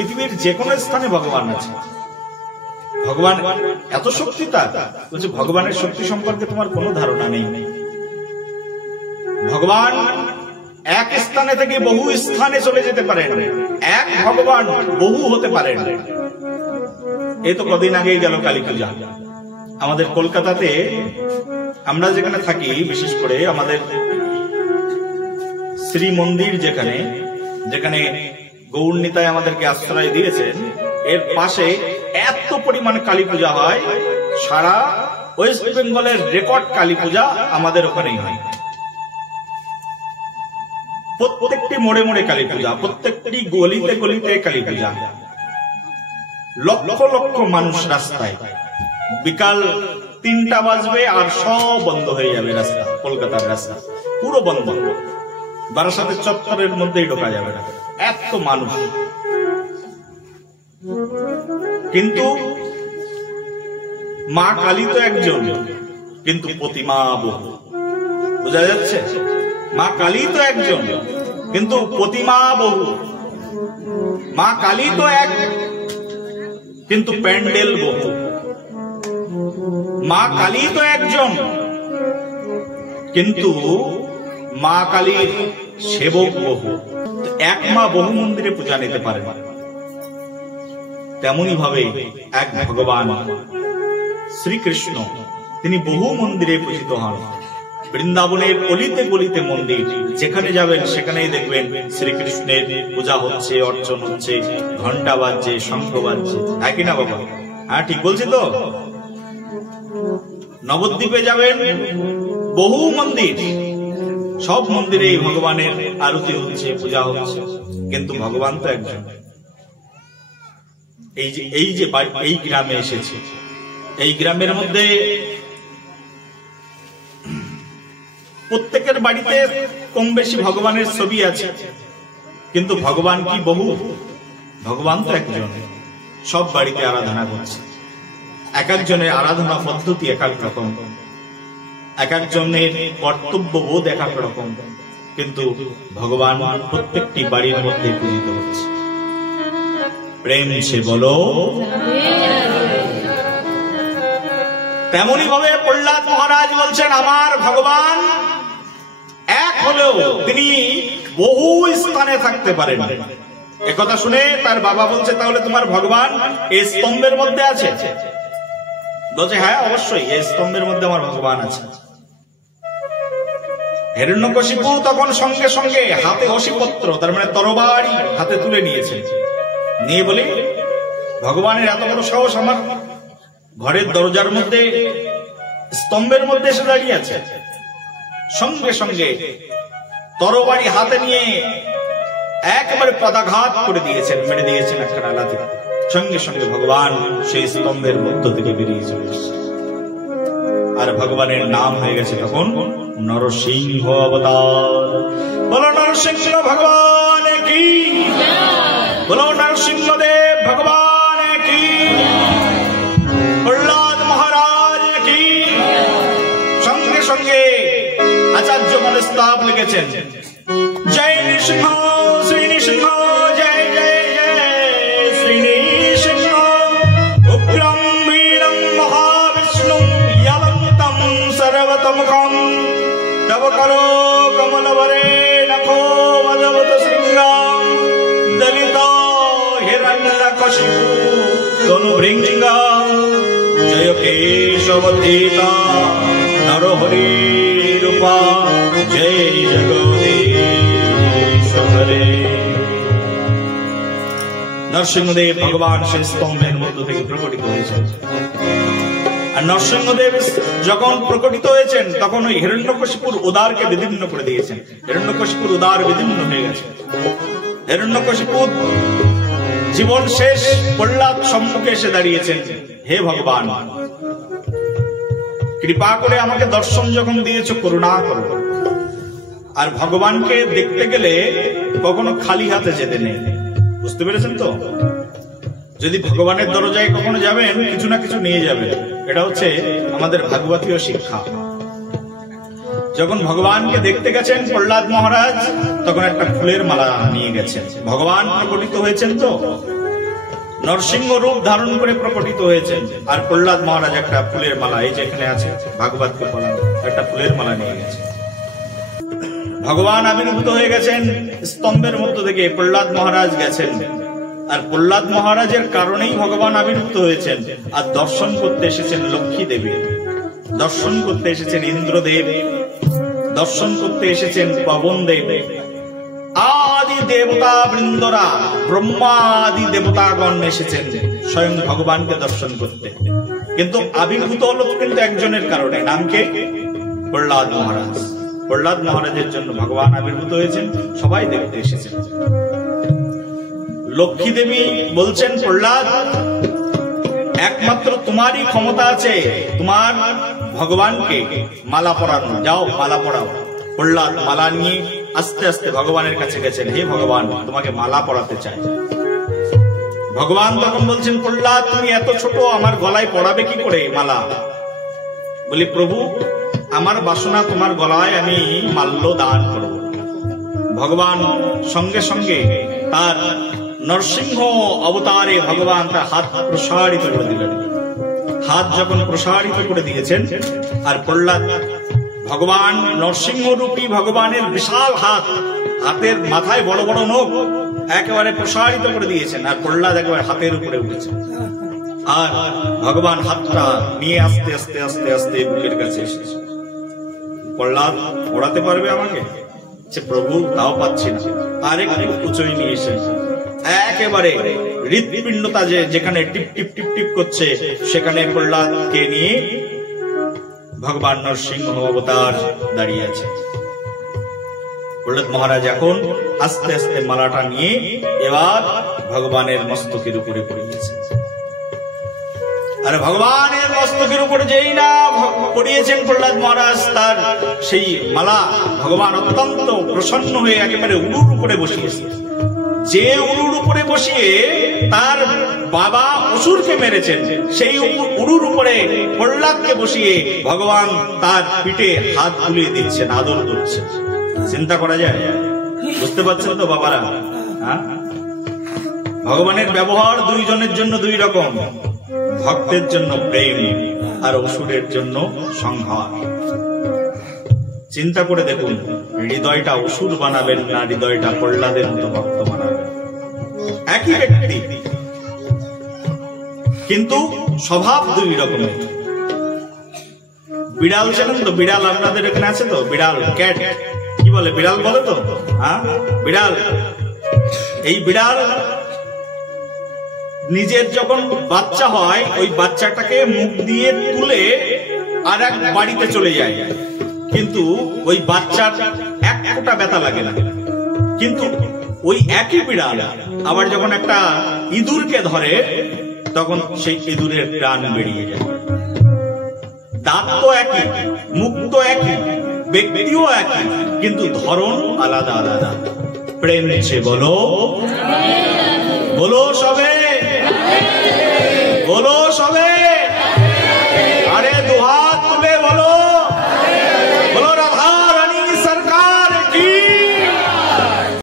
পৃথিবীর যে কোনো স্থানে ভগবান আছে। ভগবান এত শক্তি তার, বলছে ভগবানের শক্তি সম্পর্কে তোমার কোনো ধারণা নেই। ভগবান এক স্থানে থেকে বহু স্থানে চলে যেতে পারেন, এক ভগবান বহু হতে পারেন। এই তো কদিন আগেই গেল কালী পূজা। আমাদের কলকাতাতে আমরা যেখানে থাকি, বিশেষ করে আমাদের শ্রী মন্দির যেখানে যেখানে গৌর নিতাই আমাদেরকে আশ্রয় দিয়েছেন, এর পাশে এত পরিমাণ কালী পূজা হয়। সারা ওয়েস্ট বেঙ্গলের রেকর্ড কালী পূজা আমাদের ওখানেই হয়। প্রত্যেকটি মোড়ে মোড়ে কালী পূজা, প্রত্যেকটি গলিতে গলিতে কালী পূজা। লক্ষ লক্ষ মানুষ রাস্তায়। বিকাল 3টা বাজবে আর সব বন্ধ হয়ে যাবে রাস্তা, কলকাতার রাস্তা পুরো বন্ধ। বারাসাতের চত্বরের মধ্যেই ঢোকা যাবে না, এত মানুষ। কিন্তু মা কালী তো একজন, কিন্তু প্রতিমা বহু। বোঝা যাচ্ছে? মা কালী তো একজন, কিন্তু প্রতিমা বহু। মা কালী তো এক, কিন্তু প্যান্ডেল বহু। মা কালী তো একজন, কিন্তু মা কালীর সেবক বহু। এক মা বহু মন্দিরে পূজা নিতে পারে না। তেমনি ভাবে এক ভগবান শ্রীকৃষ্ণ, তিনি বহু মন্দিরে পূজিত হন। বৃন্দাবনের গলিতে গলিতে মন্দির, যেখানে যাবেন সেখানেই দেখবেন শ্রীকৃষ্ণের পূজা হচ্ছে, অর্চন হচ্ছে, ঘন্টা বাজছে, শঙ্খ বাজছে। হ্যাঁ কিনা বাবা? হ্যাঁ ঠিক বলছি তো? নবদ্বীপে যাবেন, বহু মন্দির, সব মন্দিরে ভগবানের আরতি হচ্ছে, পূজা হচ্ছে, কিন্তু ভগবান তো একজন। এই গ্রামে এসেছে, এই গ্রামের মধ্যে প্রত্যেকের বাড়িতে কম বেশি ভগবানের ছবি আছে, কিন্তু ভগবান কি বহু? ভগবান তো একজন। সব বাড়িতে আরাধনা করছে। এক একজনের আরাধনা পদ্ধতি এক এক রকম, এক একজনের কর্তব্য বোধ এক এক রকম, কিন্তু ভগবান প্রত্যেকটি বাড়ির মধ্যে পূজিত হচ্ছে। প্রেম সে বলো। তেমনি ভাবে প্রহ্লাদ মহারাজ বলছেন, আমার ভগবান এক হলেও তিনি বহু স্থানে থাকতে পারেন। একথা শুনে তার বাবা বলছে, তাহলে তোমার ভগবান এই স্তম্ভের মধ্যে আছে? বলছে, হ্যাঁ অবশ্যই, এই স্তম্ভের মধ্যে আমার ভগবান আছে। হিরণ্যকশিপু তখন সঙ্গে সঙ্গে হাতে অসিপত্র, তার মানে তরবারি হাতে তুলে নিয়েছে। নিয়ে বলে, ভগবানের এত বড় সাহস, আমার ঘরের দরজার মধ্যে স্তম্ভের মধ্যে এসে দাঁড়িয়ে আছে। সঙ্গে সঙ্গে তরবারি হাতে নিয়ে একেবারে পদাঘাত করে দিয়েছেন, মেরে দিয়েছেন একটা লাথি। সঙ্গে সঙ্গে ভগবান সেই স্তম্ভের মধ্য থেকে বেরিয়ে চলে এসেছে। আর ভগবানের নাম হয়ে গেছে তখন নরসিংহ অবতার। বলো নরসিংহ ভগবান কি, বলো নরসিংহদেব ভগবান কি, প্রহ্লাদ মহারাজ কি। সঙ্গে সঙ্গে আচার্য মনস্তাব লিখেছেন, জয় নৃসিংহ শ্রী নৃসিংহ, জয় জয় জয় শ্রী নৃসিংহ, উগ্রম বীরম মহাবিষ্ণু য়লন্তম সর্বতমুখম, তব করো কমলবরে নখো মদবত শৃঙ্গম, দলিত হিরণ্যকশিপু তনুভৃঙ্গম, জয় কেশবধীতা নরহরি রূপা, জয় জগদীশ হরে। নরসিংহদেব ভগবান সেই স্তম্ভের মধ্য থেকে প্রকটিত হয়েছেন। আর নরসিংহদেব যখন প্রকটিত হয়েছেন, তখন ওই হিরণ্যকশিপুর উদারকে বিদীর্ণ করে দিয়েছেন। হিরণ্যকশিপুর উদার বিদীর্ণ হয়ে গেছে। হিরণ্যকশিপুর জীবন শেষ, প্রহ্লাদ সম্মুখে এসে দাঁড়িয়েছেন, হে ভগবান, কৃপা করে আমাকে দর্শন যখন দিয়েছো, করুণা করো। আর ভগবানকে দেখতে গেলে কখনো খালি হাতে যেতে নেই, বুঝতে পেরেছেন তো? যদি ভগবানের দরজায় কখনো যাবেন, কিছু না কিছু নিয়ে যাবেন। এটা হচ্ছে আমাদের ভাগবতীয় শিক্ষা। যখন ভগবানকে দেখতে গেছেন প্রহ্লাদ মহারাজ, তখন একটা ফুলের মালা নিয়ে গেছেন। ভগবান প্রকটিত হয়েছেন তো, নরসিংহ রূপ ধারণ করে প্রকটিত হয়েছেন। আর প্রহ্লাদ মহারাজ একটা ফুলের মালা, এই যে এখানে আছে ভাগবতকে পড়ানো, একটা ফুলের মালা নিয়ে গেছে। ভগবান আবির্ভূত হয়ে গেছেন স্তম্ভের মধ্য থেকে, প্রহ্লাদ মহারাজ গেছেন। আর প্রহ্লাদ মহারাজের কারণেই ভগবান আবির্ভূত হয়েছেন। আর দর্শন করতে এসেছেন লক্ষ্মী দেবী, দর্শন করতে এসেছেন ইন্দ্রদেব, দর্শন করতে এসেছেন পবন দেব, আদি দেবতা বৃন্দরা, ব্রহ্মা আদি দেবতাগণ এসেছেন স্বয়ং ভগবানকে দর্শন করতে। কিন্তু আবির্ভূত হলো কিন্তু একজনের কারণে, নামকে প্রহ্লাদ মহারাজ। প্রহ্লাদ মহারাজের জন্য ভগবান আবির্ভূত হয়েছেন, সবাই দেখতে এসেছেন। লক্ষ্মী দেবী বলছেন, প্রহ্লাদ একমাত্র তোমারই ক্ষমতা আছে তোমার ভগবানকে মালা পরানো, যাও মালা পরাও। প্রহ্লাদ মালা নিয়ে আস্তে আস্তে ভগবানের কাছে গেছেন, হে ভগবান তোমাকে মালা পরাতে চাই। ভগবান তখন বলছেন, প্রহ্লাদ তুমি এত ছোট, আমার গলায় পরাবে কি করে মালা? বলি, প্রভু আমার বাসনা তোমার গলায় আমি মাল্য দান করব। ভগবান সঙ্গে সঙ্গে তার নরসিংহ অবতারে ভগবান তার হাত প্রসারিত করে দিলেন। হাত যখন প্রসারিত করে দিয়েছেন, আর প্রহ্লাদ ভগবান নরসিংহ রূপী ভগবানের বিশাল হাত, হাতের মাথায় বড় বড় নখ একেবারে প্রসারিত করে দিয়েছেন। আর প্রহ্লাদ একেবারে হাতের উপরে উঠেছে। আর ভগবান হাতটা নিয়ে আস্তে আস্তে আস্তে আস্তে বুকের কাছে এসেছে। প্রহ্লাদ পড়াতে পারবে আমাকে? প্রভু তাও পাচ্ছি না, আর একটু উঁচুই নিয়ে এসেছে। একেবারে হৃৎপিণ্ডটা যেখানে টিপ টিপ টিপ টিপ করছে, সেখানে প্রহ্লাদকে নিয়ে ভগবান নরসিংহ অবতার দাঁড়িয়ে আছে। প্রহ্লাদ মহারাজ এখন আস্তে আস্তে মালাটা নিয়ে এবার ভগবানের মস্তকের উপরে পড়ে গেছে। আর ভগবানের মস্তকের উপরে যেই না পড়িয়েছেন প্রহ্লাদ মহারাজ, তার সেই মালা ভগবান অত্যন্ত প্রসন্ন হয়ে একেবারে উলুর উপরে বসিয়েছে। যে উলুর উপরে বসিয়ে তার বাবা অসুরকে মেরেছেন, সেই উলুর উপরে প্রহ্লাদকে বসিয়ে ভগবান তার পিঠে হাত বুলিয়ে দিচ্ছেন, আদর করছেন। চিন্তা করা যায়? বুঝতে পারছেন তো বাবারা? ভগবানের ব্যবহার দুইজনের জন্য দুই রকম, ভক্তের জন্য প্রেম আর অসুরের জন্য সংহার। চিন্তা করে দেখুন, হৃদয়টা অসুর বানাবেন না হৃদয়টা প্রহ্লাদের মতো ভক্ত বানাবেন। একই ব্যক্তি কিন্তু স্বভাব দুই রকমের। বিড়াল ছিলেন তো, বিড়াল আপনাদের এখানে আছে তো, বিড়াল, ক্যাট কি বলে, বিড়াল বলে তো, হ্যাঁ বিড়াল। এই বিড়াল নিজের যখন বাচ্চা হয়, ওই বাচ্চাটাকে মুখ দিয়ে তুলে আর এক বাড়িতে চলে যায়, কিন্তু ওই বাচ্চার এক ফোঁটা ব্যথা লাগে না। কিন্তু ওই একই বিড়াল আবার যখন একটা ইঁদুরকে ধরে, তখন সেই ইঁদুরের প্রাণ বেরিয়ে যায়। দাঁত তো একই, মুখ তো একই, ব্যক্তিও একই, কিন্তু ধরন আলাদা আলাদা। প্রেম সে বলো।